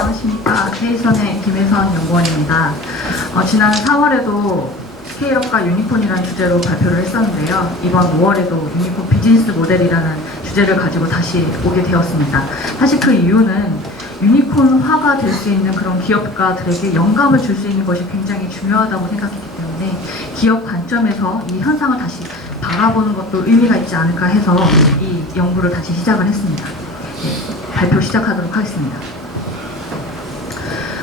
안녕하십니까. K선의 김혜선 연구원입니다. 지난 4월에도 스케일업과 유니콘이라는 주제로 발표를 했었는데요. 이번 5월에도 유니콘 비즈니스 모델이라는 주제를 가지고 다시 오게 되었습니다. 사실 그 이유는 유니콘화가 될 수 있는 그런 기업가들에게 영감을 줄 수 있는 것이 굉장히 중요하다고 생각했기 때문에 기업 관점에서 이 현상을 다시 바라보는 것도 의미가 있지 않을까 해서 이 연구를 다시 시작을 했습니다. 네, 발표 시작하도록 하겠습니다.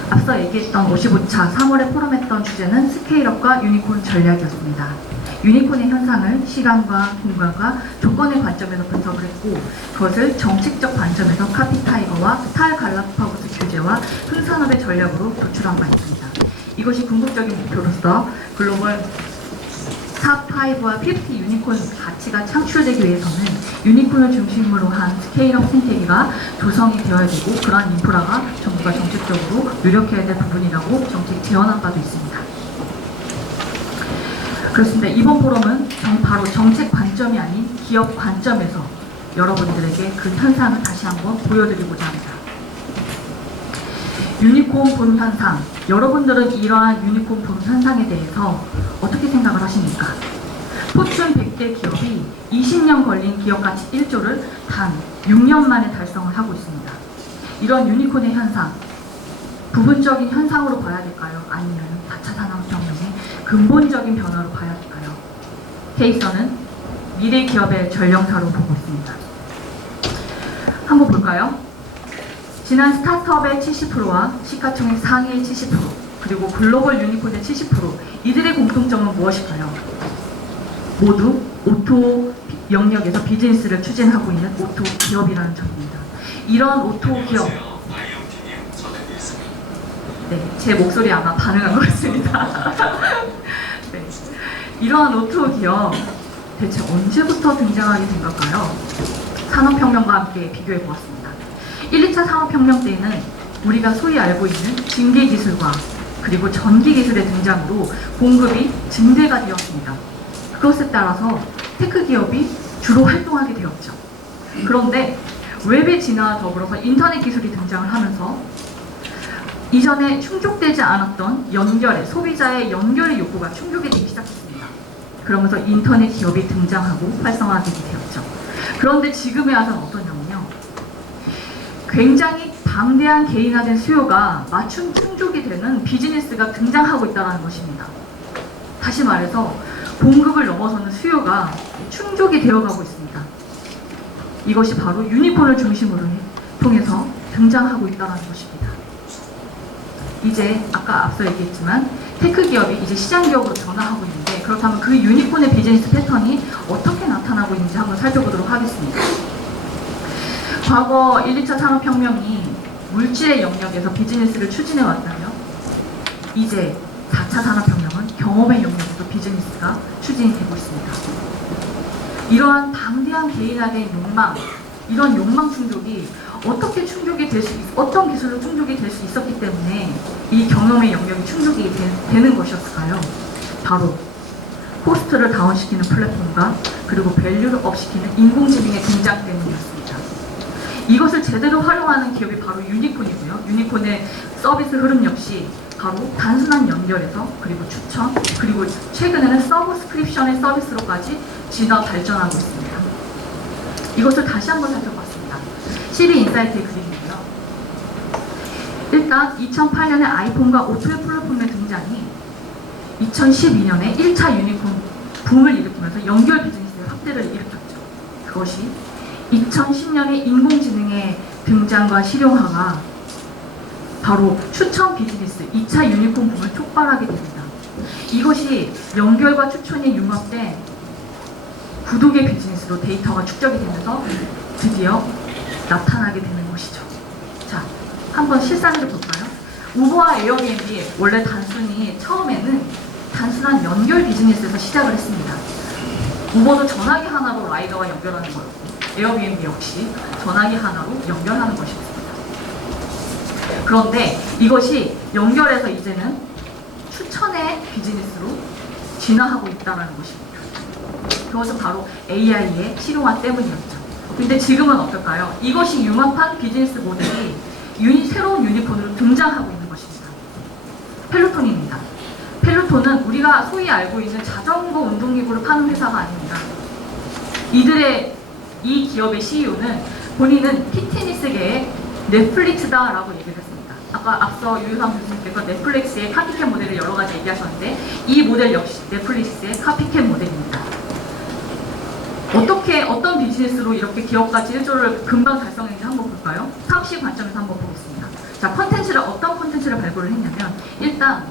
앞서 얘기했던 55차 3월에 포럼했던 주제는 스케일업과 유니콘 전략이었습니다. 유니콘의 현상을 시간과 공간과 조건의 관점에서 분석을 했고, 그것을 정책적 관점에서 카피타이거와 탈 갈라파고스 규제와 흥산업의 전략으로 도출한 바 있습니다. 이것이 궁극적인 목표로서 글로벌 탑5와 50 유니콘 가치가 창출되기 위해서는 유니콘을 중심으로 한 스케일업 생태계가 조성이 되어야 되고, 그러한 인프라가 정부가 정책적으로 노력해야 될 부분이라고 정책 제언한 바도 있습니다. 그렇습니다. 이번 포럼은 바로 정책 관점이 아닌 기업 관점에서 여러분들에게 그 현상을 다시 한번 보여드리고자 합니다. 유니콘 붐 현상, 여러분들은 이러한 유니콘 붐 현상에 대해서 어떻게 생각을 하십니까? 포춘 100대 기업이 20년 걸린 기업가치 1조를 단 6년 만에 달성을 하고 있습니다. 이런 유니콘의 현상, 부분적인 현상으로 봐야 될까요? 아니면 4차 산업혁명의 근본적인 변화로 봐야 될까요? K선은 미래 기업의 전령사로 보고 있습니다. 한번 볼까요? 지난 스타트업의 70%와 시가총액 상위의 70%, 그리고 글로벌 유니콘의 70%, 이들의 공통점은 무엇일까요? 모두 오토 영역에서 비즈니스를 추진하고 있는 오토 기업이라는 점입니다. 이런 오토 기업, 네, 제 목소리 아마 반응한 것 같습니다. 네, 이러한 오토 기업 대체 언제부터 등장하게 된 걸까요? 산업혁명과 함께 비교해 보았습니다. 1, 2차 산업혁명 때에는 우리가 소위 알고 있는 증기기술과 그리고 전기기술의 등장으로 공급이 증대가 되었습니다. 그것에 따라서 테크 기업이 주로 활동하게 되었죠. 그런데 웹의 진화와 더불어서 인터넷 기술이 등장을 하면서 이전에 충족되지 않았던 소비자의 연결의 욕구가 충족이 되기 시작했습니다. 그러면서 인터넷 기업이 등장하고 활성화되게 되었죠. 그런데 지금에 와서는 어떠냐면요, 굉장히 방대한 개인화된 수요가 맞춤 충족이 되는 비즈니스가 등장하고 있다는 것입니다. 다시 말해서 공급을 넘어서는 수요가 충족이 되어가고 있습니다. 이것이 바로 유니콘을 중심으로 통해서 등장하고 있다는 것입니다. 이제 아까 앞서 얘기했지만 테크 기업이 이제 시장 기업으로 변화하고 있는데, 그렇다면 그 유니콘의 비즈니스 패턴이 어떻게 나타나고 있는지 한번 살펴보도록 하겠습니다. 과거 1, 2차 산업혁명이 물질의 영역에서 비즈니스를 추진해 왔다면, 이제 4차 산업혁명은 경험의 영역에서 비즈니스가 추진이 되고 있습니다. 이러한 방대한 개인화된 욕망, 이런 욕망 충족이 어떻게 충족이 될 수, 어떤 기술로 충족이 될 수 있었기 때문에 이 경험의 영역이 충족이 되는 것이었을까요? 바로 코스트를 다운시키는 플랫폼과 그리고 밸류를 업시키는 인공지능의 등장 때문이었습니다. 이것을 제대로 활용하는 기업이 바로 유니콘이고요. 유니콘의 서비스 흐름 역시 바로 단순한 연결에서 그리고 추천, 그리고 최근에는 서브스크립션의 서비스로까지 진화 발전하고 있습니다. 이것을 다시 한번 살펴봤습니다. 12인사이트의 그림인데요. 일단 2008년에 아이폰과 오토의 플랫폼의 등장이 2012년에 1차 유니콘 붐을 일으키면서 연결 비즈니스의 확대를 일으켰죠. 그것이 2010년에 인공지능의 등장과 실용화가 바로 추천 비즈니스 2차 유니콘 붐을 촉발하게 됩니다. 이것이 연결과 추천이 융합된 구독의 비즈니스로 데이터가 축적이 되면서 드디어 나타나게 되는 것이죠. 자, 한번 실사를 볼까요? 우버와 에어비앤비, 원래 단순히 처음에는 단순한 연결 비즈니스에서 시작을 했습니다. 우버도 전화기 하나로 라이더와 연결하는 거였고, 에어비앤비 역시 전화기 하나로 연결하는 것이었습니다. 그런데 이것이 연결해서 이제는 추천의 비즈니스로 진화하고 있다는 것입니다. 그것은 바로 AI의 실용화 때문이었죠. 근데 지금은 어떨까요? 이것이 융합한 비즈니스 모델이 새로운 유니콘으로 등장하고 있는 것입니다. 펠로톤입니다. 펠로톤은 우리가 소위 알고 있는 자전거 운동기구를 파는 회사가 아닙니다. 이 기업의 CEO는 본인은 피트니스계의 넷플릭스다라고 얘기를 했습니다. 아까 앞서 유유상 교수님께서 넷플릭스의 카피캣 모델을 여러 가지 얘기하셨는데 이 모델 역시 넷플릭스의 카피캣 모델입니다. 어떤 비즈니스로 이렇게 기업가치 1조를 금방 달성했는지 한번 볼까요? 사업시 관점에서 한번 보겠습니다. 자, 어떤 컨텐츠를 발굴을 했냐면 일단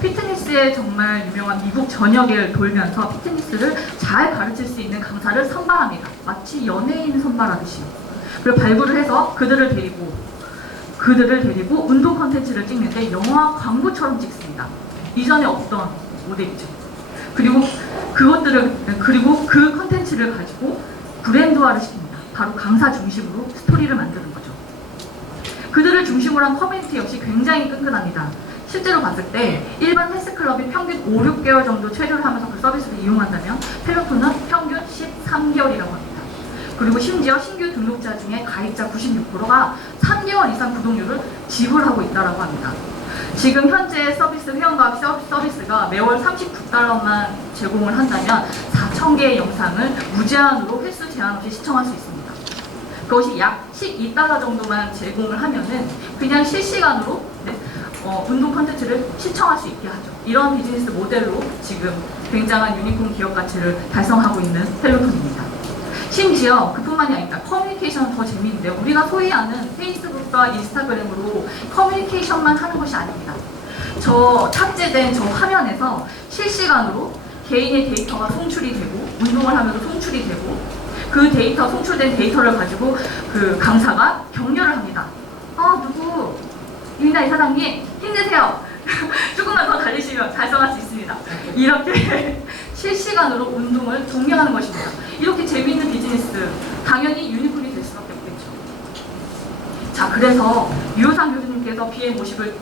피트니스에 정말 유명한 미국 전역을 돌면서 피트니스를 잘 가르칠 수 있는 강사를 선발합니다. 마치 연예인 선발하듯이요. 그리고 발굴을 해서 그들을 데리고 운동 컨텐츠를 찍는데 영화 광고처럼 찍습니다. 이전에 없던 모델이죠. 그리고 그 컨텐츠를 가지고 브랜드화를 시킵니다. 바로 강사 중심으로 스토리를 만드는 거죠. 그들을 중심으로 한 커뮤니티 역시 굉장히 끈끈합니다. 실제로 봤을 때 일반 헬스클럽이 평균 5, 6개월 정도 체류를 하면서 그 서비스를 이용한다면 펠로톤은 평균 13개월이라고 합니다. 그리고 심지어 신규 등록자 중에 가입자 96%가 3개월 이상 구독료를 지불하고 있다고 합니다. 지금 현재 회원가입 서비스가 매월 $39만 제공을 한다면 4,000개의 영상을 무제한으로 횟수 제한 없이 시청할 수 있습니다. 그것이 약 $12 정도만 제공을 하면은 그냥 실시간으로 운동 컨텐츠를 시청할 수 있게 하죠. 이런 비즈니스 모델로 지금 굉장한 유니콘 기업 가치를 달성하고 있는 펠로톤입니다. 심지어 그뿐만이 아닙니다. 커뮤니케이션은 더 재미있는데요. 우리가 소위 아는 페이스북과 인스타그램으로 커뮤니케이션만 하는 것이 아닙니다. 탑재된 저 화면에서 실시간으로 개인의 데이터가 송출이 되고 운동을 하면서 송출이 되고 그 송출된 데이터를 가지고 그 강사가 격려를 합니다. 유민아 이사장님 힘내세요. 조금만 더 달리시면 달성할 수 있습니다. 이렇게 실시간으로 운동을 독려하는 것입니다. 이렇게 재미있는 비즈니스 당연히 유니콘이 될 수밖에 없겠죠. 자, 그래서 유효상 교수님께서 BM 50을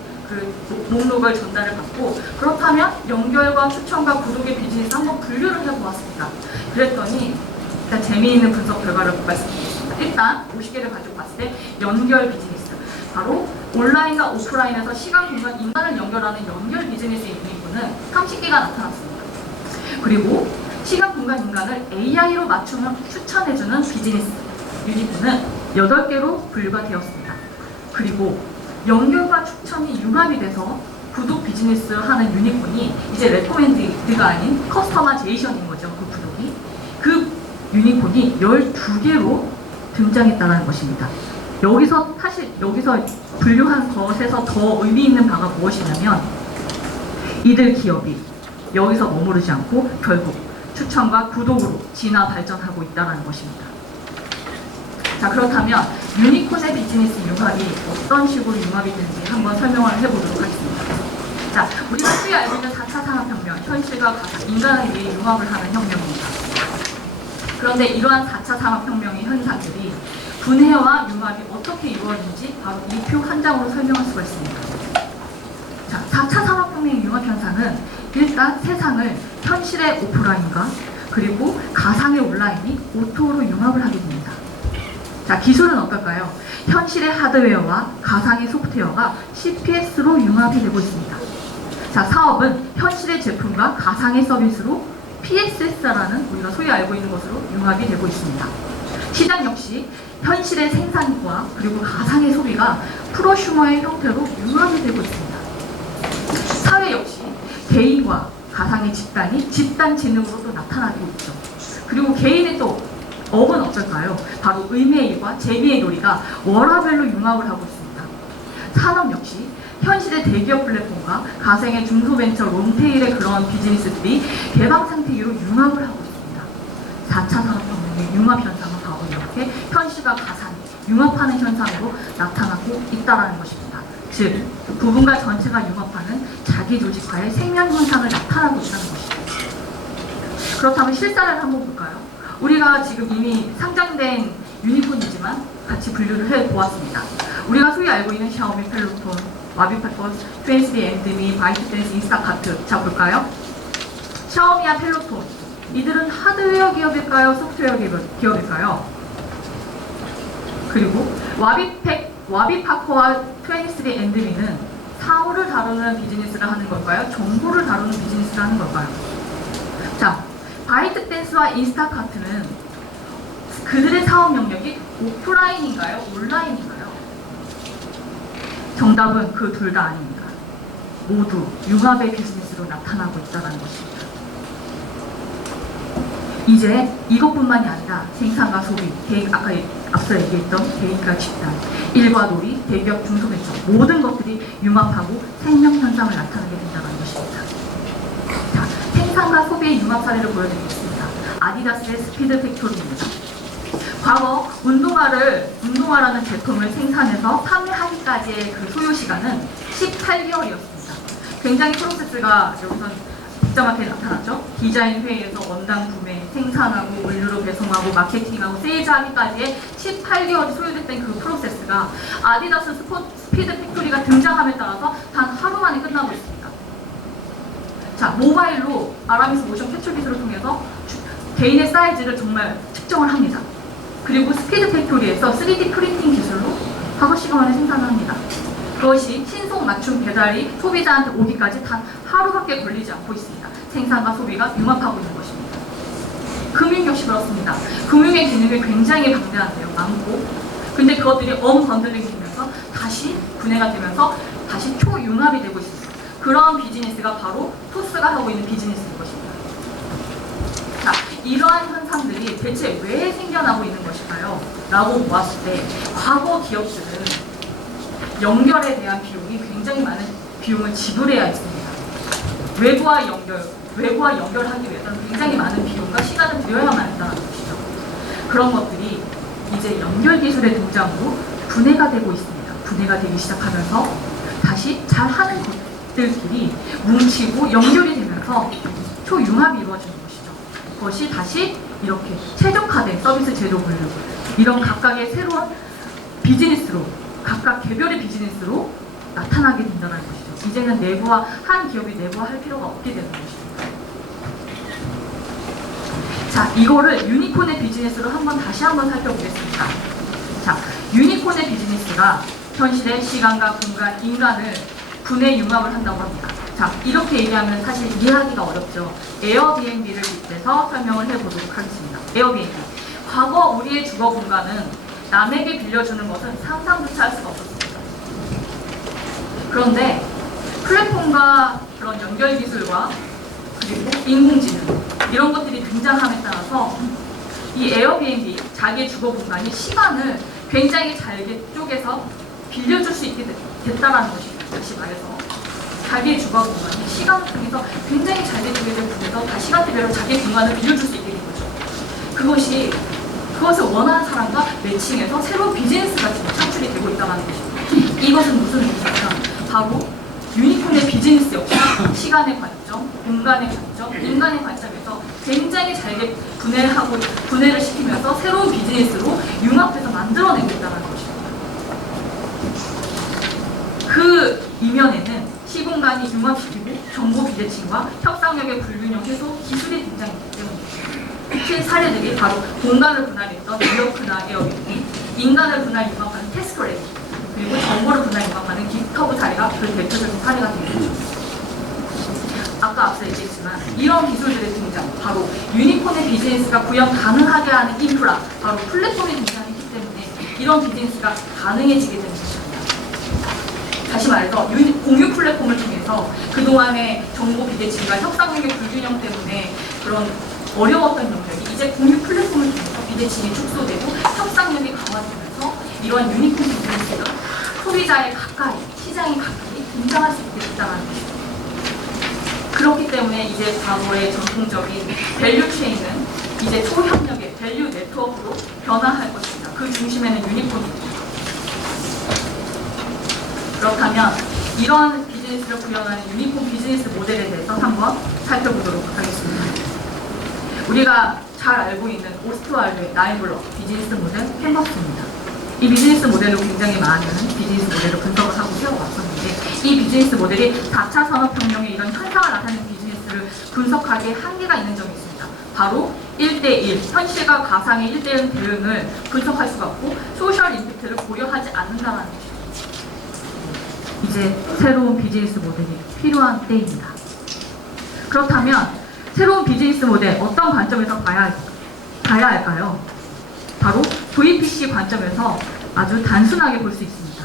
목록을 전달을 받고 그렇다면 연결과 추천과 구독의 비즈니스 한번 분류를 해보았습니다. 그랬더니 일단 재미있는 분석 결과를 말씀드리겠습니다. 일단 50개를 가지고 봤을 때 연결 비즈니스 바로 온라인과 오프라인에서 시간, 공간, 인간을 연결하는 연결 비즈니스의 유니콘은 30개가 나타났습니다. 그리고 시간, 공간, 인간을 AI로 맞춤을 추천해주는 비즈니스 유니콘은 8개로 분류가 되었습니다. 그리고 연결과 추천이 융합이 돼서 구독 비즈니스 하는 유니콘이 이제 레코멘드가 아닌 커스터마이제이션인 거죠. 그 구독이. 그 유니콘이 12개로 등장했다는 것입니다. 여기서 분류한 것에서 더 의미 있는 바가 무엇이냐면 이들 기업이 여기서 머무르지 않고 결국 추천과 구독으로 진화 발전하고 있다는 것입니다. 자, 그렇다면 유니콘의 비즈니스 융합이 어떤 식으로 융합이 되는지 한번 설명을 해보도록 하겠습니다. 자, 우리가 소위 알고 있는 4차 산업혁명, 현실과 가상, 인간에 의해 융합을 하는 혁명입니다. 그런데 이러한 4차 산업혁명의 현상들이 분해와 융합이 어떻게 이루어지는지 바로 이 표 한 장으로 설명할 수가 있습니다. 자, 4차 산업혁명의 융합 현상은 일단 세상을 현실의 오프라인과 그리고 가상의 온라인이 오토로 융합을 하게 됩니다. 자, 기술은 어떨까요? 현실의 하드웨어와 가상의 소프트웨어가 CPS로 융합이 되고 있습니다. 자, 사업은 현실의 제품과 가상의 서비스로 PSS라는 우리가 소위 알고 있는 것으로 융합이 되고 있습니다. 시장 역시 현실의 생산과 그리고 가상의 소비가 프로슈머의 형태로 융합이 되고 있습니다. 사회 역시 개인과 가상의 집단이 집단 지능으로 또 나타나고 있죠. 그리고 개인의 또 업은 어떨까요? 바로 의미의 일과 재미의 놀이가 워라밸로 융합을 하고 있습니다. 산업 역시 현실의 대기업 플랫폼과 가상의 중소벤처 롱테일의 그런 비즈니스들이 개방 상태로 융합을 하고 있습니다. 4차 산업혁명의 융합 현상은 바로 이렇게 현실과 가상이 융합하는 현상으로 나타나고 있다는 것입니다. 즉, 부분과 전체가 융합하는 자기조직화의 생명 현상을 나타나고 있다는 것입니다. 그렇다면 실사를 한번 볼까요? 우리가 지금 이미 상장된 유니콘이지만 같이 분류를 해보았습니다. 우리가 소위 알고 있는 샤오미, 펠로톤, 와비파커스, 트랜스비, 엔드미, 바이트댄스, 인스타카트. 자, 볼까요? 샤오미와 펠로톤. 이들은 하드웨어 기업일까요? 소프트웨어 기업일까요? 그리고 와비 파커와 23 앤드미는 사후를 다루는 비즈니스를 하는 걸까요? 정보를 다루는 비즈니스를 하는 걸까요? 자, 바이트 댄스와 인스타카트는 그들의 사업 영역이 오프라인인가요? 온라인인가요? 정답은 그 둘 다 아닙니다. 모두 융합의 비즈니스로 나타나고 있다는 것입니다. 이제 이것뿐만이 아니라 생산과 소비, 아까 앞서 얘기했던 개인과 집단, 일과 놀이, 대기업, 중소벤처 모든 것들이 융합하고 생명현상을 나타내게 된다는 것입니다. 자, 생산과 소비의 융합 사례를 보여드리겠습니다. 아디다스의 스피드 팩토리입니다. 과거 운동화라는 제품을 생산해서 판매하기까지의 그 소요 시간은 18개월이었습니다. 굉장히 프로세스가 여기선 복잡하게 나타났죠. 디자인 회의에서 원단 구매, 생산하고 물류로 배송하고 마케팅하고 세일즈하기까지의 18개월이 소요됐던 그 프로세스가 아디다스 스피드 팩토리가 등장함에 따라서 단 하루 만에 끝나고 있습니다. 자, 모바일로 아라미스 모션 캡처 기술을 통해서 개인의 사이즈를 정말 측정을 합니다. 그리고 스피드 팩토리에서 3D 프린팅 기술로 5시간 만에 생산을 합니다. 그것이 신속 맞춤 배달이 소비자한테 오기까지 단 하루밖에 걸리지 않고 있습니다. 생산과 소비가 융합하고 있는 것입니다. 금융 역시 그렇습니다. 금융의 기능이 굉장히 방대한데요. 많고. 근데 그것들이 언번들링 되면서 다시 분해가 되면서 다시 초융합이 되고 있습니다. 그런 비즈니스가 바로 토스가 하고 있는 비즈니스인 것입니다. 자, 이러한 현상들이 대체 왜 생겨나고 있는 것일까요? 라고 보았을 때 과거 기업들은 연결에 대한 비용이 굉장히 많은 비용을 지불해야 했습니다. 외부와 연결하기 위해서는 굉장히 많은 비용과 시간을 들여야만 한다는 것이죠. 그런 것들이 이제 연결 기술의 등장으로 분해가 되고 있습니다. 분해가 되기 시작하면서 다시 잘하는 것들끼리 뭉치고 연결이 되면서 초융합이 이루어지는 것이죠. 그것이 다시 이렇게 최적화된 서비스 제도 분류, 이런 각각의 새로운 비즈니스로, 각각 개별의 비즈니스로 나타나게 된다는 것이죠. 이제는 한 기업이 내부화할 필요가 없게 되는 것입니다. 자, 이거를 유니콘의 비즈니스로 다시 한번 살펴보겠습니다. 자, 유니콘의 비즈니스가 현실의 시간과 공간, 인간을 분해 융합을 한다고 합니다. 자, 이렇게 얘기하면 사실 이해하기가 어렵죠. 에어비앤비를 빗대서 설명을 해보도록 하겠습니다. 에어비앤비. 과거 우리의 주거 공간은 남에게 빌려주는 것은 상상조차 할 수가 없었습니다. 그런데 플랫폼과 그런 연결 기술과 그리고 인공지능 이런 것들이 등장함에 따라서 이 에어비앤비, 자기의 주거 공간이 시간을 굉장히 잘게 쪼개서 빌려줄 수 있게 됐다라는 것입니다. 다시 말해서 자기의 주거 공간이 시간을 통해서 굉장히 잘게 쪼개져 분해서 다 시간대별로 자기의 공간을 빌려줄 수 있게 된 거죠. 그것을 원하는 사람과 매칭해서 새로운 비즈니스가 지금 창출이 되고 있다는 것입니다. 이것은 무슨 의미냐면 바로 유니콘의 비즈니스 역시 시간의 관점, 공간의 관점, 인간의 관점에서 굉장히 잘게 분해를 시키면서 새로운 비즈니스로 융합해서 만들어내고 있다는 것입니다. 그 이면에는 시공간이 융합시키고 정보 비대칭과 협상력의 불균형 해소 기술이 등장했기 때문입니다. 그 사례들이 바로 공간을 분할했던 뉴요크나 에어비앤비, 인간을 분할 융합하는 테스크랩, 그리고 정보를 분할 융합하는 깃허브 사례가 그 대표적인 사례가 되겠죠. 아까 앞서 얘기했지만 이런 기술들의 등장, 바로 유니콘의 비즈니스가 구현 가능하게 하는 인프라, 바로 플랫폼이 등장했기 때문에 이런 비즈니스가 가능해지게 되는 것입니다. 다시 말해서 공유 플랫폼을 통해서 그동안의 정보 비대칭과 협상력의 불균형 때문에 그런 어려웠던 영역이 이제 공유 플랫폼을 통해서 비대칭이 축소되고 협상력이 강화되면서 이러한 유니콘 비즈니스가 소비자의 가까이, 시장의 가까이 등장할 수 있게 됐다는 것입니다. 그렇기 때문에 이제 과거의 전통적인 밸류 체인은 이제 초협력의 밸류 네트워크로 변화할 것입니다. 그 중심에는 유니콘이 있습니다. 그렇다면 이런 비즈니스를 구현하는 유니콘 비즈니스 모델에 대해서 한번 살펴보도록 하겠습니다. 우리가 잘 알고 있는 오스트왈드의 나인블럭 비즈니스 모델 캔버스입니다. 이 비즈니스 모델로 굉장히 많은 비즈니스 모델을 분석을 하고 세워왔었는데 이 비즈니스 모델이 4차 산업혁명의 이런 현상을 나타내는 비즈니스를 분석하기에 한계가 있는 점이 있습니다. 바로 1대1, 현실과 가상의 1대1 대응을 분석할 수가 없고 소셜 임팩트를 고려하지 않는다는 것이죠. 이제 새로운 비즈니스 모델이 필요한 때입니다. 그렇다면 새로운 비즈니스 모델 어떤 관점에서 봐야 할까요? 바로 VPC 관점에서 아주 단순하게 볼 수 있습니다.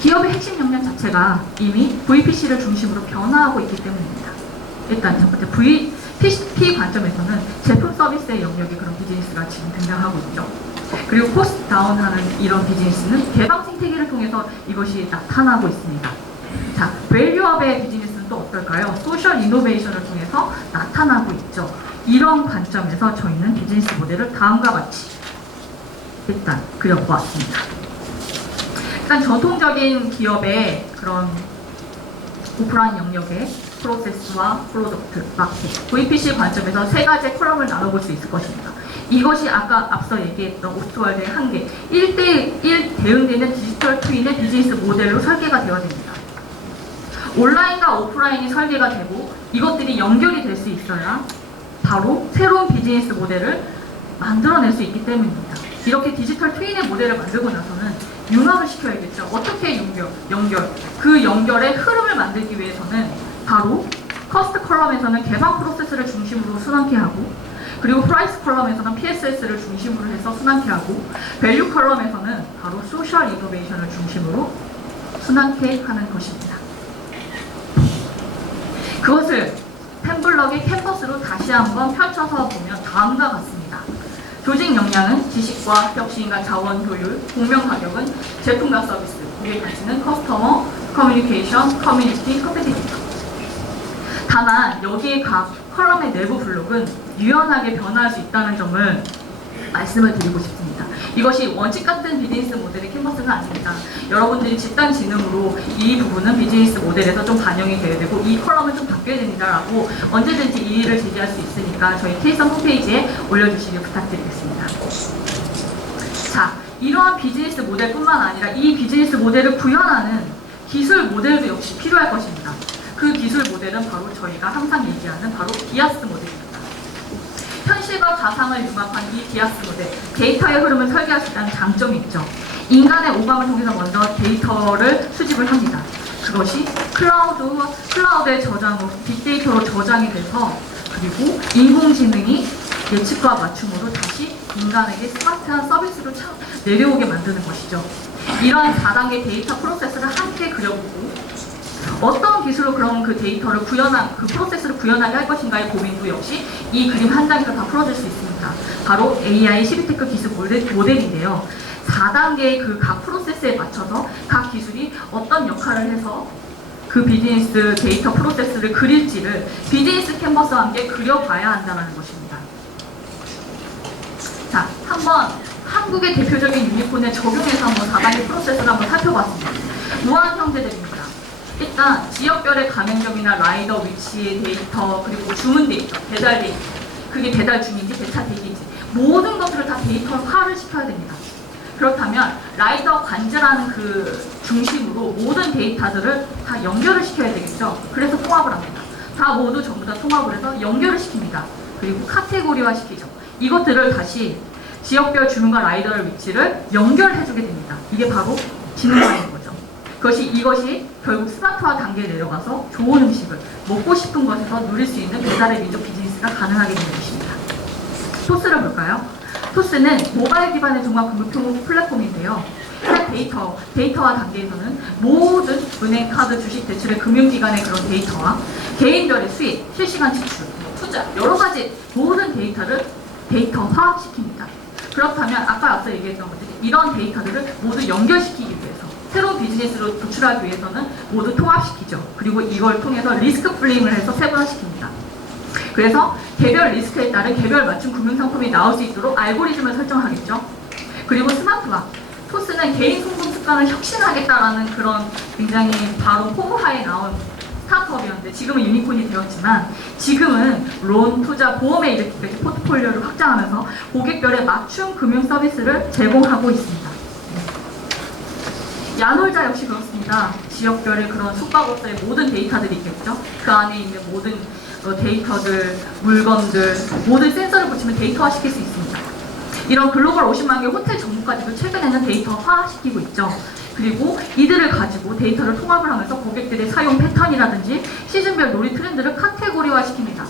기업의 핵심 역량 자체가 이미 VPC를 중심으로 변화하고 있기 때문입니다. 일단 첫 번째 VPC 관점에서는 제품 서비스의 영역의 그런 비즈니스가 지금 등장하고 있죠. 그리고 코스트 다운하는 이런 비즈니스는 개방 생태계를 통해서 이것이 나타나고 있습니다. 자, 밸류업의 비즈니스는 또 어떨까요? 소셜 이노베이션을 통해서 나타나고 있죠. 이런 관점에서 저희는 비즈니스 모델을 다음과 같이 일단 그려보았습니다. 일단 전통적인 기업의 그런 오프라인 영역의 프로세스와 프로덕트, 마켓, VPC 관점에서 세 가지의 컬럼을 나눠볼 수 있을 것입니다. 이것이 아까 앞서 얘기했던 오스트월드의 한계, 1대1 대응되는 디지털 트윈의 비즈니스 모델로 설계가 되어야 됩니다. 온라인과 오프라인이 설계가 되고 이것들이 연결이 될 수 있어야 바로 새로운 비즈니스 모델을 만들어낼 수 있기 때문입니다. 이렇게 디지털 트윈의 모델을 만들고 나서는 융합을 시켜야겠죠. 어떻게 연결? 그 연결의 흐름을 만들기 위해서는 바로 커스트 컬럼에서는 개방 프로세스를 중심으로 순환케 하고, 그리고 프라이스 컬럼에서는 PSS를 중심으로 해서 순환케 하고, 밸류 컬럼에서는 바로 소셜 이노베이션을 중심으로 순환케 하는 것입니다. 그것을 템블럭의 캔버스로 다시 한번 펼쳐서 보면 다음과 같습니다. 조직 역량은 지식과 혁신과 자원 효율, 공명 가격은 제품과 서비스, 고객 가치는 커스터머, 커뮤니케이션, 커뮤니티, 컴페티티브. 다만 여기에 각 컬럼의 내부 블록은 유연하게 변화할 수 있다는 점을 말씀을 드리고 싶습니다. 이것이 원칙 같은 비즈니스 모델의 캔버스는 아닙니다. 여러분들이 집단 지능으로 이 부분은 비즈니스 모델에서 좀 반영이 돼야 되고 이 컬럼은 좀 바뀌어야 됩니다라고 언제든지 이의를 제기할 수 있으니까 저희 케이스 홈페이지에 올려주시길 부탁드리겠습니다. 자, 이러한 비즈니스 모델뿐만 아니라 이 비즈니스 모델을 구현하는 기술 모델도 역시 필요할 것입니다. 그 기술 모델은 바로 저희가 항상 얘기하는 바로 비아스 모델입니다. 현실과 가상을 융합한 이 비아스 모델, 데이터의 흐름을 설계할 수 있다는 장점이 있죠. 인간의 오감을 통해서 먼저 데이터를 수집을 합니다. 그것이 클라우드의 저장으로, 빅데이터로 저장이 돼서 그리고 인공지능이 예측과 맞춤으로 다시 인간에게 스마트한 서비스로 내려오게 만드는 것이죠. 이러한 4단계 데이터 프로세스를 함께 그려보고 어떤 기술로 그럼 그 데이터를 그 프로세스를 구현하게 할 것인가의 고민도 역시 이 그림 한 장에서 다 풀어질 수 있습니다. 바로 AI 시비테크 기술 모델인데요. 4단계의 그 각 프로세스에 맞춰서 각 기술이 어떤 역할을 해서 그 비즈니스 데이터 프로세스를 그릴지를 비즈니스 캔버스와 함께 그려봐야 한다는 것입니다. 자, 한번 한국의 대표적인 유니콘에 적용해서 한번 4단계 프로세스를 한번 살펴봤습니다. 무한 형태들입니다. 일단 지역별의 가맹점이나 라이더 위치의 데이터, 그리고 주문 데이터, 배달 데이터, 그게 배달 중인지 배차 대기인지 모든 것들을 다 데이터화를 시켜야 됩니다. 그렇다면 라이더 관제라는 그 중심으로 모든 데이터들을 다 연결을 시켜야 되겠죠. 그래서 통합을 합니다. 다 모두 전부 다 통합을 해서 연결을 시킵니다. 그리고 카테고리화 시키죠. 이것들을 다시 지역별 주문과 라이더의 위치를 연결해주게 됩니다. 이게 바로 지능화인 거죠. 이것이 결국 스마트화 단계에 내려가서 좋은 음식을 먹고 싶은 것에서 누릴 수 있는 배달의 민족 비즈니스가 가능하게 되는 것입니다. 토스를 볼까요? 토스는 모바일 기반의 종합금융 플랫폼인데요. 데이터화 단계에서는 모든 은행, 카드, 주식, 대출의 금융기관의 그런 데이터와 개인별의 수익, 실시간 지출, 투자, 여러 가지 모든 데이터를 데이터화시킵니다. 그렇다면 아까 앞서 얘기했던 것처럼 이런 데이터들을 모두 연결시키기 위해서 새로운 비즈니스로 도출하기 위해서는 모두 통합시키죠. 그리고 이걸 통해서 리스크 플레임을 해서 세분화시킵니다. 그래서 개별 리스크에 따른 개별 맞춤 금융상품이 나올 수 있도록 알고리즘을 설정하겠죠. 그리고 스마트화. 토스는 개인 송금 습관을 혁신하겠다라는 그런 굉장히 바로 포부하에 나온 스타트업이었는데 지금은 유니콘이 되었지만 지금은 론, 투자, 보험에 이렇게 포트폴리오를 확장하면서 고객별의 맞춤 금융 서비스를 제공하고 있습니다. 야놀자 역시 그렇습니다. 지역별의 그런 숙박업소의 모든 데이터들이 있겠죠. 그 안에 있는 모든 데이터들, 물건들, 모든 센서를 붙이면 데이터화 시킬 수 있습니다. 이런 글로벌 50만 개 호텔 정보까지도 최근에는 데이터화시키고 있죠. 그리고 이들을 가지고 데이터를 통합을 하면서 고객들의 사용 패턴이라든지 시즌별 놀이 트렌드를 카테고리화 시킵니다.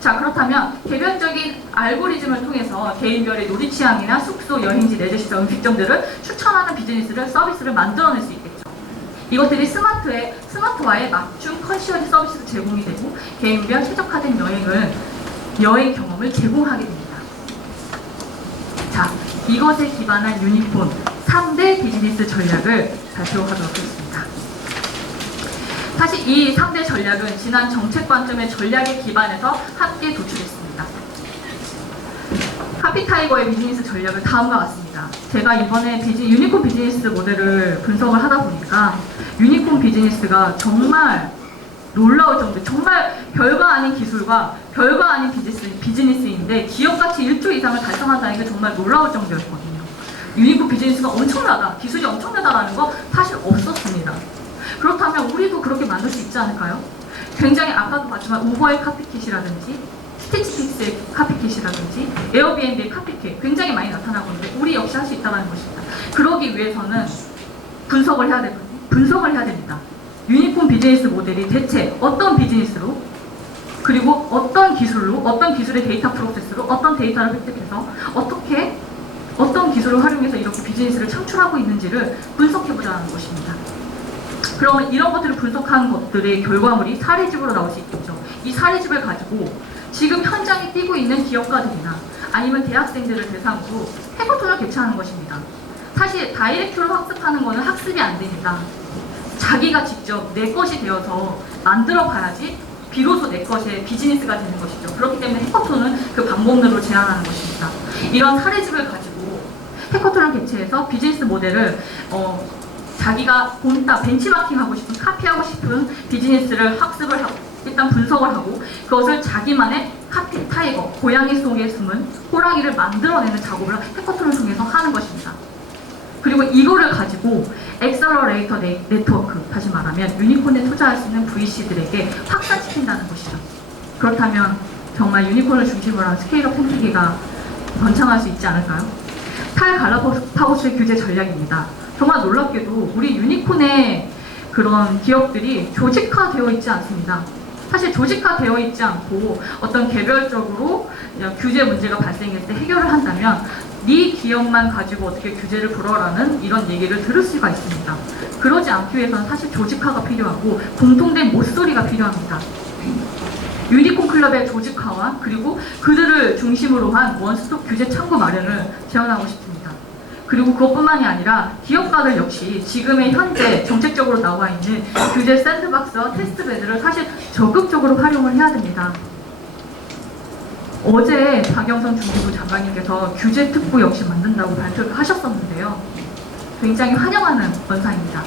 자, 그렇다면 개별적인 알고리즘을 통해서 개인별의 놀이 취향이나 숙소, 여행지, 레저 시설, 음식점들을 추천하는 서비스를 만들어낼 수 있겠죠. 이것들이 스마트화에 맞춤 컨시어지 서비스도 제공이 되고 개인별 최적화된 여행 경험을 제공하게 됩니다. 자, 이것에 기반한 유니콘 3대 비즈니스 전략을 발표하도록 하겠습니다. 사실 이 3대 전략은 지난 정책 관점의 전략에 기반해서 함께 도출했습니다. 카피타이거의 비즈니스 전략은 다음과 같습니다. 제가 이번에 유니콘 비즈니스 모델을 분석을 하다 보니까 유니콘 비즈니스가 정말 놀라울 정도, 정말 별거 아닌 기술과 별거 아닌 비즈니스인데 기업가치 1조 이상을 달성한다는 게 정말 놀라울 정도였거든요. 유니콘 비즈니스가 엄청나다, 기술이 엄청나다라는 거 사실 없었습니다. 그렇다면 우리도 그렇게 만들 수 있지 않을까요? 굉장히 아까도 봤지만 우버의 카피킷이라든지 스티치픽스의 카피킷이라든지 에어비앤비의 카피킷 굉장히 많이 나타나고 있는데 우리 역시 할 수 있다는 것입니다. 그러기 위해서는 분석을 해야 됩니다. 유니콘 비즈니스 모델이 대체 어떤 비즈니스로 그리고 어떤 기술로 어떤 기술의 데이터 프로세스로 어떤 데이터를 획득해서 어떤 기술을 활용해서 이렇게 비즈니스를 창출하고 있는지를 분석해보자는 것입니다. 그러면 이런 것들을 분석한 것들의 결과물이 사례집으로 나올 수 있겠죠. 이 사례집을 가지고 지금 현장에 뛰고 있는 기업가들이나 아니면 대학생들을 대상으로 해커톤을 개최하는 것입니다. 사실 다이렉트로 학습하는 것은 학습이 안 됩니다. 자기가 직접 내 것이 되어서 만들어 봐야지 비로소 내 것의 비즈니스가 되는 것이죠. 그렇기 때문에 해커톤은 그 방법론으로 제안하는 것입니다. 이런 사례집을 가지고 해커톤을 개최해서 비즈니스 모델을 자기가 본따 벤치마킹하고 싶은, 카피하고 싶은 비즈니스를 학습을 하고 일단 분석을 하고 그것을 자기만의 카피타이거, 고양이 속에 숨은 호랑이를 만들어내는 작업을 해커톤을 통해서 하는 것입니다. 그리고 이거를 가지고 엑셀러레이터 네트워크, 다시 말하면 유니콘에 투자할 수 있는 VC들에게 확산시킨다는 것이죠. 그렇다면 정말 유니콘을 중심으로 한 스케일업 생태계가 번창할 수 있지 않을까요? 탈갈라파고스의 규제 전략입니다. 정말 놀랍게도 우리 유니콘의 그런 기업들이 조직화되어 있지 않습니다. 사실 조직화되어 있지 않고 어떤 개별적으로 규제 문제가 발생했을 때 해결을 한다면 네 기업만 가지고 어떻게 규제를 풀어라는 이런 얘기를 들을 수가 있습니다. 그러지 않기 위해서는 사실 조직화가 필요하고 공통된 목소리가 필요합니다. 유니콘 클럽의 조직화와 그리고 그들을 중심으로 한 원스톱 규제 창구 마련을 제안하고 싶습니다. 그리고 그것뿐만이 아니라 기업가들 역시 지금의 현재 정책적으로 나와 있는 규제 샌드박스와 테스트베드를 사실 적극적으로 활용을 해야 됩니다. 어제 박영선 중기부 장관님께서 규제 특구 역시 만든다고 발표를 하셨었는데요. 굉장히 환영하는 권사입니다.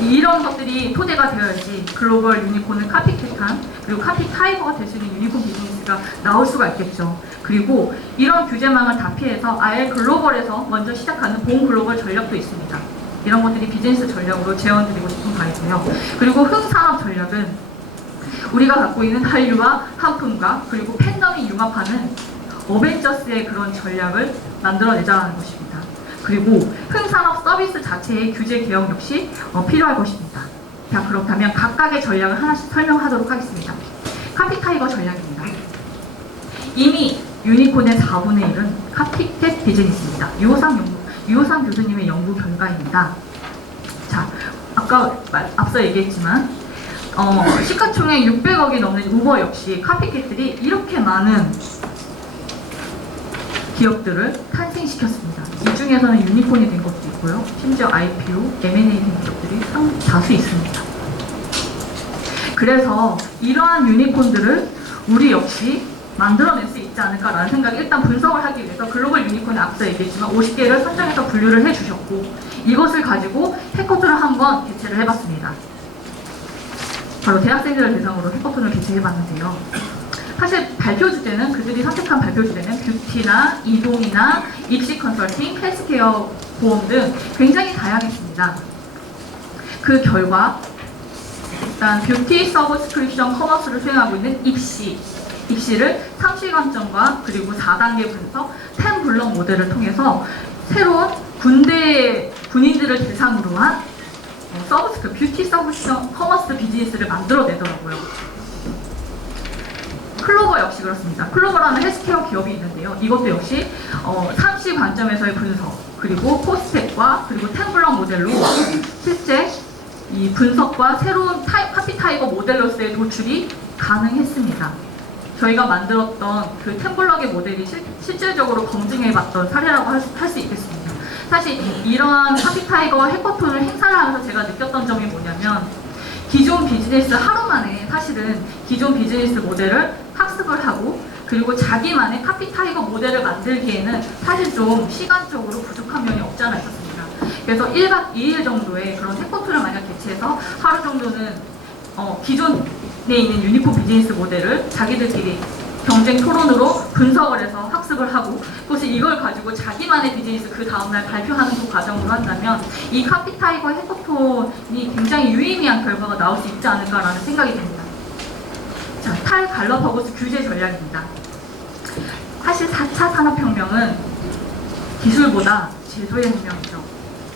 이런 것들이 토대가 되어야지 글로벌 유니콘을 카피캣한 그리고 카피타이거가 될 수 있는 유니콘 비즈니스가 나올 수가 있겠죠. 그리고 이런 규제망을 다 피해서 아예 글로벌에서 먼저 시작하는 본 글로벌 전략도 있습니다. 이런 것들이 비즈니스 전략으로 제언드리고 싶은 바이고요. 그리고 흥산업 전략은 우리가 갖고 있는 한류와 한품과 그리고 팬덤이 융합하는 어벤져스의 그런 전략을 만들어내자는 것입니다. 그리고 흥산업 서비스 자체의 규제 개혁 역시 필요할 것입니다. 자, 그렇다면 각각의 전략을 하나씩 설명하도록 하겠습니다. 카피타이거 전략입니다. 이미 유니콘의 4분의 1은 카피캣 비즈니스입니다. 유호상 교수님의 연구 결과입니다. 자, 아까 앞서 얘기했지만 시가총액 600억이 넘는 우버 역시 카피캣들이 이렇게 많은 기업들을 탄생시켰습니다. 이 중에서는 유니콘이 된 것도 있고요. 심지어 IPO, M&A 된 기업들이 다수 있습니다. 그래서 이러한 유니콘들을 우리 역시 만들어낼 수 있지 않을까라는 생각이 일단 분석을 하기 위해서 글로벌 유니콘에 앞서 얘기했지만 50개를 선정해서 분류를 해주셨고 이것을 가지고 해커톤을 한번 개최를 해봤습니다. 바로 대학생들을 대상으로 해커톤을 개최해봤는데요. 사실 발표 주제는 그들이 선택한 발표 주제는 뷰티나 이동이나 입시 컨설팅, 헬스케어 보험 등 굉장히 다양했습니다. 그 결과 일단 뷰티 서브스크립션 커머스를 수행하고 있는 입시를 상시관점과 그리고 4단계 분석, 10블럭 모델을 통해서 새로운 군인들을 대상으로 한 뷰티 서브스크립션 커머스 비즈니스를 만들어내더라고요. 클로버 역시 그렇습니다. 클로버라는 헬스케어 기업이 있는데요. 이것도 역시 상시 관점에서의 분석, 그리고 포스텍과 그리고 10블럭 모델로 실제 이 분석과 새로운 카피타이거 모델로서의 도출이 가능했습니다. 저희가 만들었던 그 10블럭의 모델이 실질적으로 검증해봤던 사례라고 할 수 있겠습니다. 사실 이러한 카피타이거 해커톤을 행사를 하면서 제가 느꼈던 점이 뭐냐면, 기존 비즈니스 하루 만에 사실은 기존 비즈니스 모델을 학습을 하고 그리고 자기만의 카피타이거 모델을 만들기에는 사실 좀 시간적으로 부족한 면이 없지 않아 있었습니다. 그래서 1박 2일 정도의 그런 해커톤을 만약 개최해서 하루 정도는 기존에 있는 유니콘 비즈니스 모델을 자기들끼리 경쟁 토론으로 분석을 해서 학습을 하고, 그것이 이걸 가지고 자기만의 비즈니스 그 다음날 발표하는 그 과정으로 한다면 이 카피타이거 해커톤이 굉장히 유의미한 결과가 나올 수 있지 않을까라는 생각이 듭니다. 자, 탈갈라파고스 규제 전략입니다. 사실 4차 산업혁명은 기술보다 제도의 혁명이죠.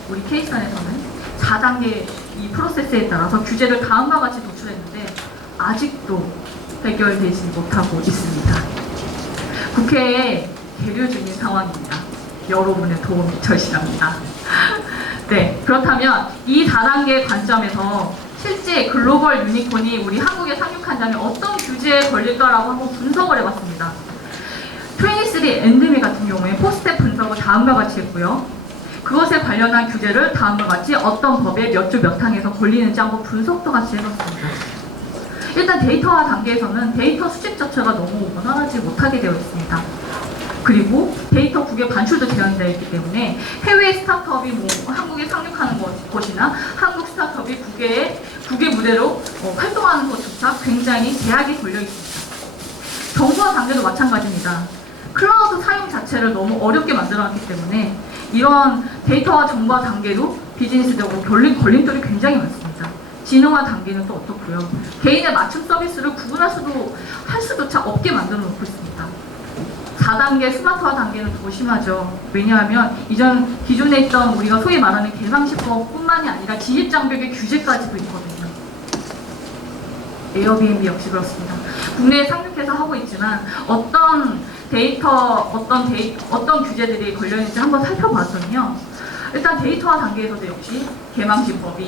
우리 케이스안에서는 4단계 이 프로세스에 따라서 규제를 다음과 같이 도출했는데 아직도 해결되지 못하고 있습니다. 국회에 계류 중인 상황입니다. 여러분의 도움이 절실합니다. 네, 그렇다면 이 4단계 관점에서 실제 글로벌 유니콘이 우리 한국에 상륙한다면 어떤 규제에 걸릴까라고 한번 분석을 해봤습니다. 23 엔드미 같은 경우에 포스텍 분석을 다음과 같이 했고요. 그것에 관련한 규제를 다음과 같이 어떤 법에 몇 조 몇 항에서 걸리는지 한번 분석도 같이 해봤습니다. 일단 데이터화 단계에서는 데이터 수집 자체가 너무 원활하지 못하게 되어 있습니다. 그리고 데이터 국외 반출도 제한되어 있기 때문에 해외 스타트업이 한국에 상륙하는 것이나 한국 스타트업이 국외 무대로 활동하는 것조차 굉장히 제약이 걸려 있습니다. 정보화 단계도 마찬가지입니다. 클라우드 사용 자체를 너무 어렵게 만들어놨기 때문에 이런 데이터화 정보화 단계도 비즈니스적으로 걸림돌이 굉장히 많습니다. 진흥화 단계는 또 어떻고요. 개인의 맞춤 서비스를 구분할 수조차 없게 만들어 놓고 있습니다. 4단계 스마트화 단계는 더 심하죠. 왜냐하면 기존에 있던 우리가 소위 말하는 개방시법뿐만이 아니라 진입장벽의 규제까지도 있거든요. 에어비앤비 역시 그렇습니다. 국내에 상륙해서 하고 있지만 어떤 규제들이 걸려있는지 한번 살펴봤더니요. 일단 데이터화 단계에서도 역시 개방시법이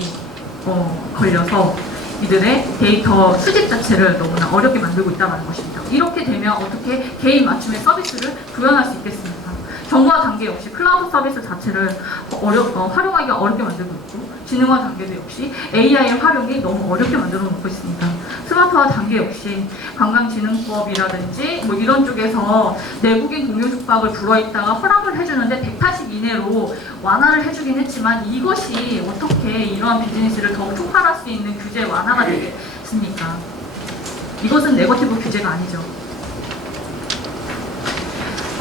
걸려서 이들의 데이터 수집 자체를 너무나 어렵게 만들고 있다는 것입니다. 이렇게 되면 어떻게 개인 맞춤의 서비스를 구현할 수 있겠습니까? 정보화 단계 역시 클라우드 서비스 자체를 활용하기가 어렵게 만들고 있고, 진흥화 단계도 역시 AI의 활용이 너무 어렵게 만들어 놓고 있습니다. 스마트화 단계 역시 관광진흥법이라든지 이런 쪽에서 내국인 공유숙박을 불어있다가 허락을 해주는데 180 이내로 완화를 해주긴 했지만 이것이 어떻게 이러한 비즈니스를 더욱 촉발할 수 있는 규제 완화가 되겠습니까? 이것은 네거티브 규제가 아니죠.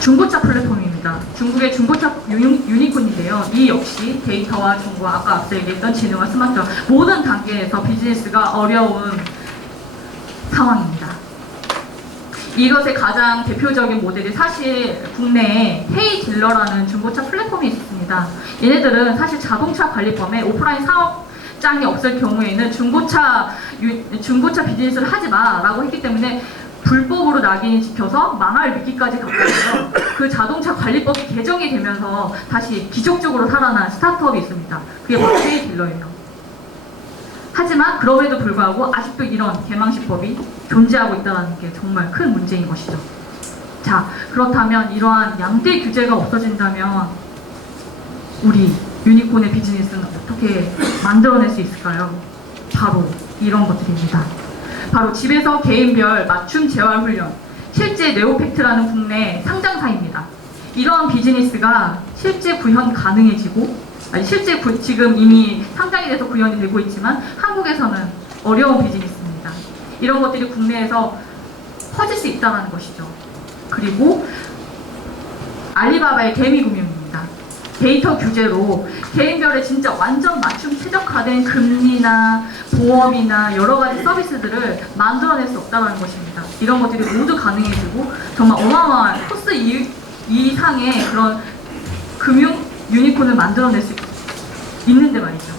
중고차 플랫폼입니다. 중국의 중고차 유니콘인데요. 이 역시 데이터와 정보와 아까 앞서 얘기했던 진흥과 스마트화 모든 단계에서 비즈니스가 어려운 상황입니다. 이것의 가장 대표적인 모델이 사실 국내에 헤이딜러라는 중고차 플랫폼이 있습니다. 얘네들은 사실 자동차 관리법에 오프라인 사업장이 없을 경우에는 중고차 비즈니스를 하지 마라고 했기 때문에 불법으로 낙인이 찍혀서 망할 위기까지 갔거든요. 그 자동차 관리법이 개정이 되면서 다시 기적적으로 살아난 스타트업이 있습니다. 그게 바로 헤이딜러예요. 하지만 그럼에도 불구하고 아직도 이런 개망시법이 존재하고 있다는 게 정말 큰 문제인 것이죠. 자, 그렇다면 이러한 양대 규제가 없어진다면 우리 유니콘의 비즈니스는 어떻게 만들어낼 수 있을까요? 바로 이런 것들입니다. 바로 집에서 개인별 맞춤 재활훈련, 실제 네오팩트라는 국내 상장사입니다. 이러한 비즈니스가 실제 구현 가능해지고, 지금 이미 상장이 돼서 구현이 되고 있지만 한국에서는 어려운 비즈니스입니다. 이런 것들이 국내에서 퍼질 수 있다는 것이죠. 그리고 알리바바의 개미금융입니다. 데이터 규제로 개인별에 진짜 완전 맞춤 최적화된 금리나 보험이나 여러 가지 서비스들을 만들어낼 수 없다는 것입니다. 이런 것들이 모두 가능해지고 정말 어마어마한 코스 이상의 그런 금융 유니콘을 만들어낼 수 있는데 말이죠.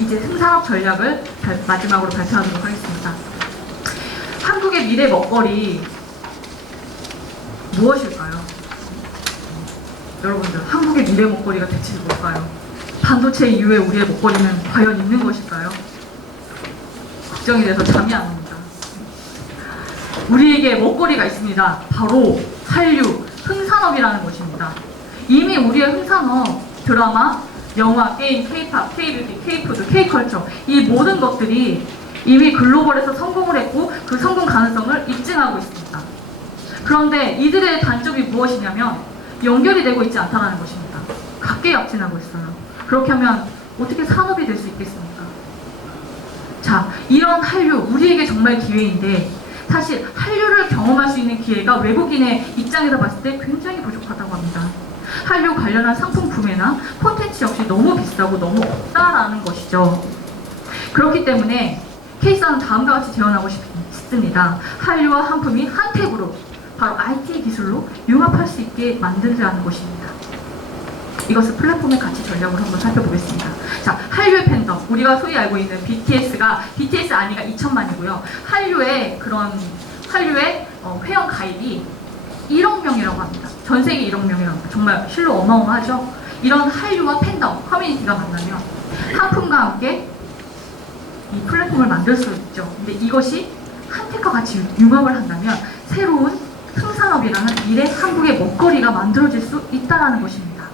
이제 승산업 전략을 마지막으로 발표하도록 하겠습니다. 한국의 미래 먹거리 무엇일까요? 여러분들, 한국의 미래 먹거리가 대체 뭘까요? 반도체 이후에 우리의 먹거리는 과연 있는 것일까요? 걱정이 돼서 잠이 안 옵니다. 우리에게 먹거리가 있습니다. 바로 한류, 흥산업이라는 것입니다. 이미 우리의 흥산업, 드라마, 영화, 게임, K-팝, K-뷰티, K-푸드, K-컬처 이 모든 것들이 이미 글로벌에서 성공을 했고 그 성공 가능성을 입증하고 있습니다. 그런데 이들의 단점이 무엇이냐면 연결이 되고 있지 않다는 것입니다. 각계약진하고 있어요. 그렇게 하면 어떻게 산업이 될 수 있겠습니까? 자, 이런 한류, 우리에게 정말 기회인데 사실 한류를 경험할 수 있는 기회가 외국인의 입장에서 봤을 때 굉장히 부족하다고 합니다. 한류 관련한 상품 구매나 콘텐츠 역시 너무 비싸고 너무 없다라는 것이죠. 그렇기 때문에 K사는 다음과 같이 제안하고 싶습니다. 한류와 한품이 한 탭으로 바로 IT 기술로 융합할 수 있게 만들자는 것입니다. 이것을 플랫폼의 가치 전략으로 한번 살펴보겠습니다. 자, 한류의 팬덤, 우리가 소위 알고 있는 BTS 아니가 2천만이고요. 한류의 회원 가입이 1억 명이라고 합니다. 전 세계 1억 명이라고 합니다. 정말 실로 어마어마하죠? 이런 한류와 팬덤, 커뮤니티가 만나면 한품과 함께 이 플랫폼을 만들 수 있죠. 근데 이것이 한택과 같이 융합을 한다면 새로운 흥산업이라는 미래 한국의 먹거리가 만들어질 수 있다는 것입니다.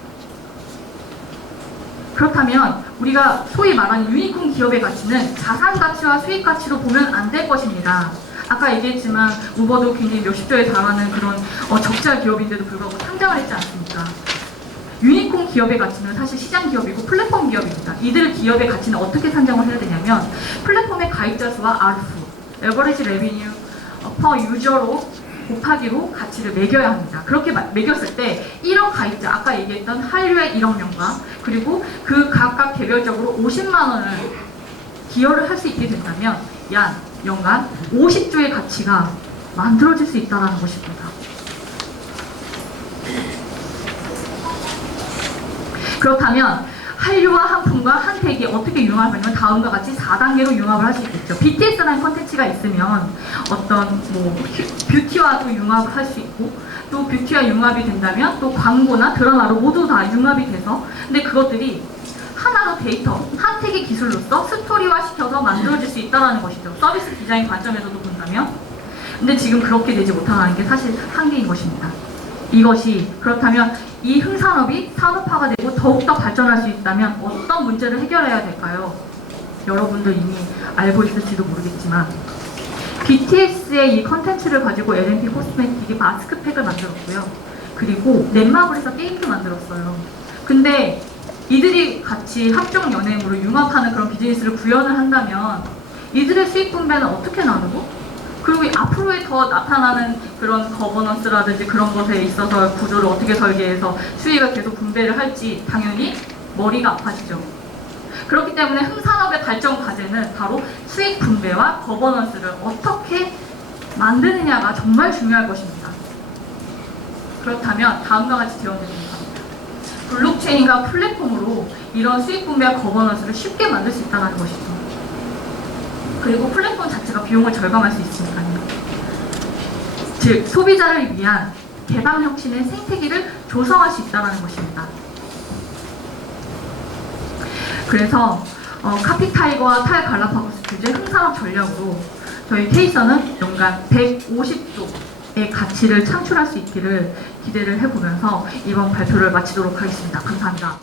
그렇다면 우리가 소위 말하는 유니콘 기업의 가치는 자산 가치와 수익 가치로 보면 안 될 것입니다. 아까 얘기했지만 우버도 굉장히 몇십조에 달하는 그런 적자 기업인데도 불구하고 상장을 했지 않습니까? 유니콘 기업의 가치는 사실 시장 기업이고 플랫폼 기업입니다. 이들 기업의 가치는 어떻게 산정을 해야 되냐면 플랫폼의 가입자 수와 ARPU, Average Revenue per User로 곱하기로 가치를 매겨야 합니다. 그렇게 매겼을 때 1억 가입자, 아까 얘기했던 한류의 1억 명과 그리고 그 각각 개별적으로 50만 원을 기여를 할 수 있게 된다면 연간 50조의 가치가 만들어질 수 있다는 것입니다. 그렇다면 한류와 한품과 한택이 어떻게 융합을 하냐면 다음과 같이 4단계로 융합을 할 수 있겠죠. BTS라는 콘텐츠가 있으면 어떤 뷰티와도 융합을 할 수 있고 또 뷰티와 융합이 된다면 또 광고나 드라마로 모두 다 융합이 돼서 근데 그것들이 하나로 데이터, 한택의 기술로서 스토리화 시켜서 만들어질 수 있다는 것이죠. 서비스 디자인 관점에서도 본다면 근데 지금 그렇게 되지 못하는 게 사실 한계인 것입니다. 이것이 그렇다면 이 흥산업이 산업화가 되고 더욱더 발전할 수 있다면 어떤 문제를 해결해야 될까요? 여러분들 이미 알고 있을지도 모르겠지만 BTS의 이 컨텐츠를 가지고 L&B 코스메틱이 마스크팩을 만들었고요. 그리고 넷마블에서 게임도 만들었어요. 근데 이들이 같이 합종 연행으로 융합하는 그런 비즈니스를 구현을 한다면 이들의 수익 분배는 어떻게 나누고 그리고 앞으로의 더 나타나는 그런 거버넌스라든지 그런 것에 있어서 구조를 어떻게 설계해서 수익을 계속 분배를 할지 당연히 머리가 아파지죠. 그렇기 때문에 흥산업의 발전 과제는 바로 수익 분배와 거버넌스를 어떻게 만드느냐가 정말 중요할 것입니다. 그렇다면 다음과 같이 제언드립니다. 블록체인과 플랫폼으로 이런 수익 분배와 거버넌스를 쉽게 만들 수 있다는 것이죠. 그리고 플랫폼 자체가 비용을 절감할 수 있으니까요. 즉, 소비자를 위한 개방 혁신의 생태계를 조성할 수 있다는 것입니다. 그래서 카피타이거와 탈갈라파고스 규제 흥산업 전략으로 저희 K사는 연간 150조의 가치를 창출할 수 있기를 기대를 해보면서 이번 발표를 마치도록 하겠습니다. 감사합니다.